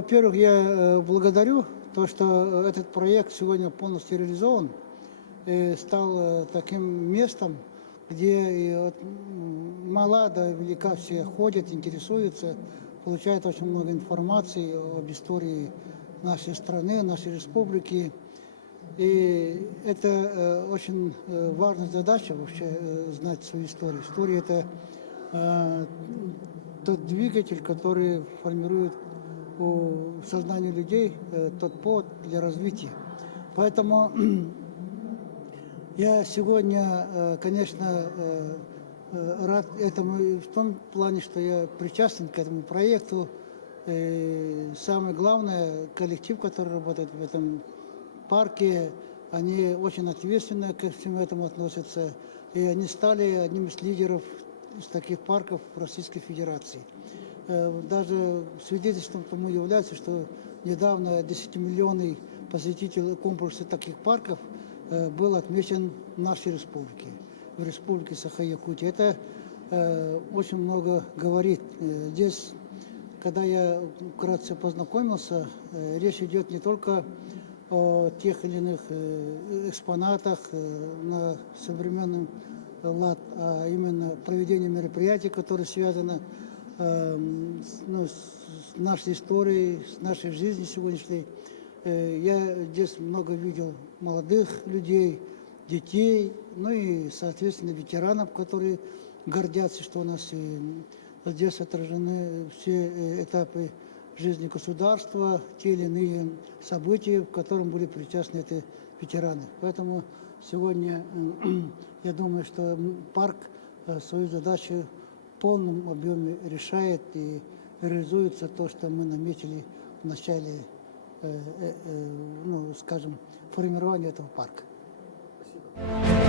во-первых, я благодарю то, что этот проект сегодня полностью реализован и стал таким местом, где и от мала до велика все ходят, интересуются, получают очень много информации об истории нашей страны, нашей республики. И это очень важная задача вообще знать свою историю. История – это тот двигатель, который формирует в сознании людей тот повод для развития. Поэтому я сегодня, конечно, рад этому и в том плане, что я причастен к этому проекту. И самое главное, коллектив, который работает в этом парке, они очень ответственно ко всему этому относятся. И они стали одним из лидеров из таких парков в Российской Федерации. Даже свидетельством тому является, что недавно 10-миллионный посетитель комплекса таких парков был отмечен в нашей республике, в республике Саха-Якутия. Это очень много говорит. Здесь, когда я вкратце познакомился, речь идет не только о тех или иных экспонатах на современном лад, а именно проведение мероприятий, которые связаны с нашей историей, с нашей жизнью сегодняшней. Я здесь много видел молодых людей, детей, ну и, соответственно, ветеранов, которые гордятся, что у нас здесь отражены все этапы жизни государства, те или иные события, к которым были причастны эти ветераны. Поэтому сегодня я думаю, что парк свою задачу в полном объеме решает и реализуется то, что мы наметили в начале, скажем, формирования этого парка. Спасибо.